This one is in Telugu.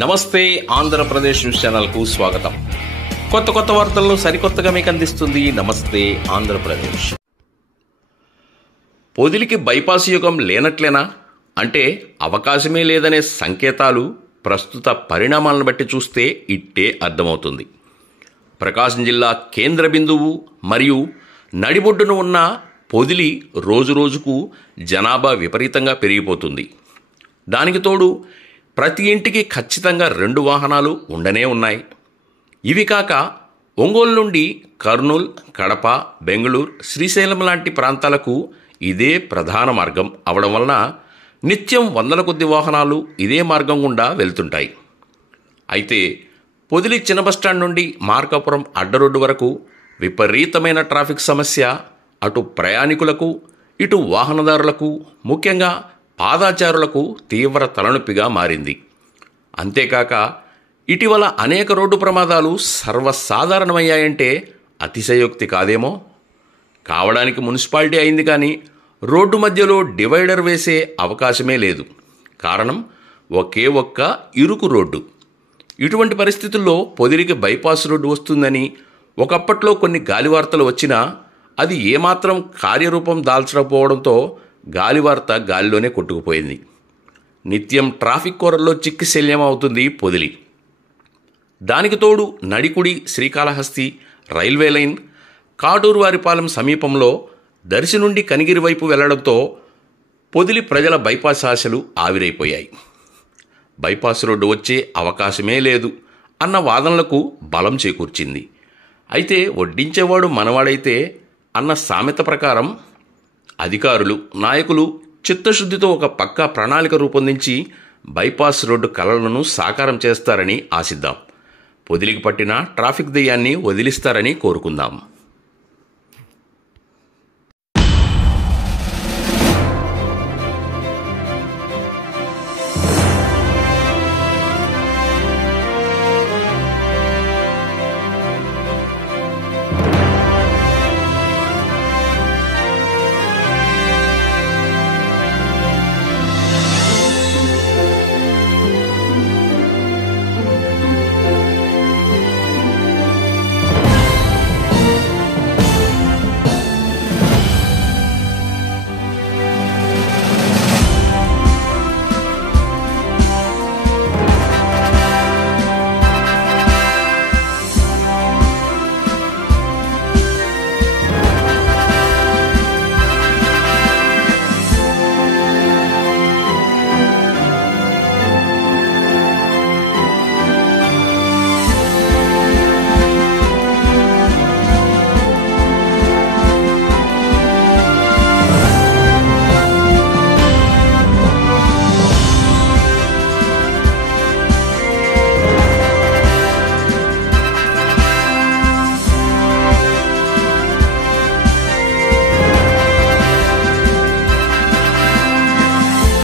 నమస్తే ఆంధ్రప్రదేశ్ న్యూస్ ఛానల్కు స్వాగతం. కొత్త వార్తలను సరికొత్తగా మీకు అందిస్తుంది నమస్తే ఆంధ్రప్రదేశ్. పొదిలికి బైపాస్ యుగం లేనట్లేనా అంటే అవకాశమే లేదనే సంకేతాలు ప్రస్తుత పరిణామాలను బట్టి చూస్తే ఇట్టే అర్థమవుతుంది. ప్రకాశం జిల్లా కేంద్ర బిందువు మరియు నడిబొడ్డున ఉన్న పొదిలి రోజురోజుకు జనాభా విపరీతంగా పెరిగిపోతుంది. దానికి తోడు ప్రతి ఇంటికి ఖచ్చితంగా 2 వాహనాలు ఉండనే ఉన్నాయి. ఇవి కాక ఒంగోలు నుండి కర్నూలు, కడప, బెంగళూరు, శ్రీశైలం లాంటి ప్రాంతాలకు ఇదే ప్రధాన మార్గం అవడం వలన నిత్యం వందల కొద్ది వాహనాలు ఇదే మార్గం గుండా వెళ్తుంటాయి. అయితే పొదిలి చిన్న బస్టాండ్ నుండి మార్కాపురం అడ్డరోడ్డు వరకు విపరీతమైన ట్రాఫిక్ సమస్య అటు ప్రయాణికులకు ఇటు వాహనదారులకు ముఖ్యంగా పాదాచారులకు తీవ్ర తలనొప్పిగా మారింది. అంతేకాక ఇటీవల అనేక రోడ్డు ప్రమాదాలు సర్వసాధారణమయ్యాయంటే అతిశయోక్తి కాదేమో. కావడానికి మున్సిపాలిటీ అయింది కానీ రోడ్డు మధ్యలో డివైడర్ వేసే అవకాశమే లేదు. కారణం ఒకే ఒక్క ఇరుకు రోడ్డు. ఇటువంటి పరిస్థితుల్లో పొదిలికి బైపాస్ రోడ్డు వస్తుందని ఒకప్పట్లో కొన్ని గాలివార్తలు వచ్చినా అది ఏమాత్రం కార్యరూపం దాల్చకపోవడంతో గాలివార్త గాలిలోనే కొట్టుకుపోయింది. నిత్యం ట్రాఫిక్ కోరల్లో చిక్కి శల్యం అవుతుంది పొదిలి. దానికి తోడు నడికుడి, శ్రీకాళహస్తి రైల్వే లైన్ కాటూరువారిపాలెం సమీపంలో దర్శి నుండి కనిగిరి వైపు వెళ్లడంతో పొదిలి ప్రజల బైపాస్ ఆశలు ఆవిరైపోయాయి. బైపాస్ రోడ్డు వచ్చే అవకాశమే లేదు అన్న వాదనలకు బలం చేకూర్చింది. అయితే వడ్డించేవాడు మనవాడైతే అన్న సామెత ప్రకారం అధికారులు, నాయకులు చిత్తశుద్ధితో ఒక పక్కా ప్రణాళిక రూపొందించి బైపాస్ రోడ్డు కలలను సాకారం చేస్తారని ఆశిద్దాం. పొదిలికి పట్టిన ట్రాఫిక్ దెయ్యాన్ని వదిలిస్తారని కోరుకుందాం.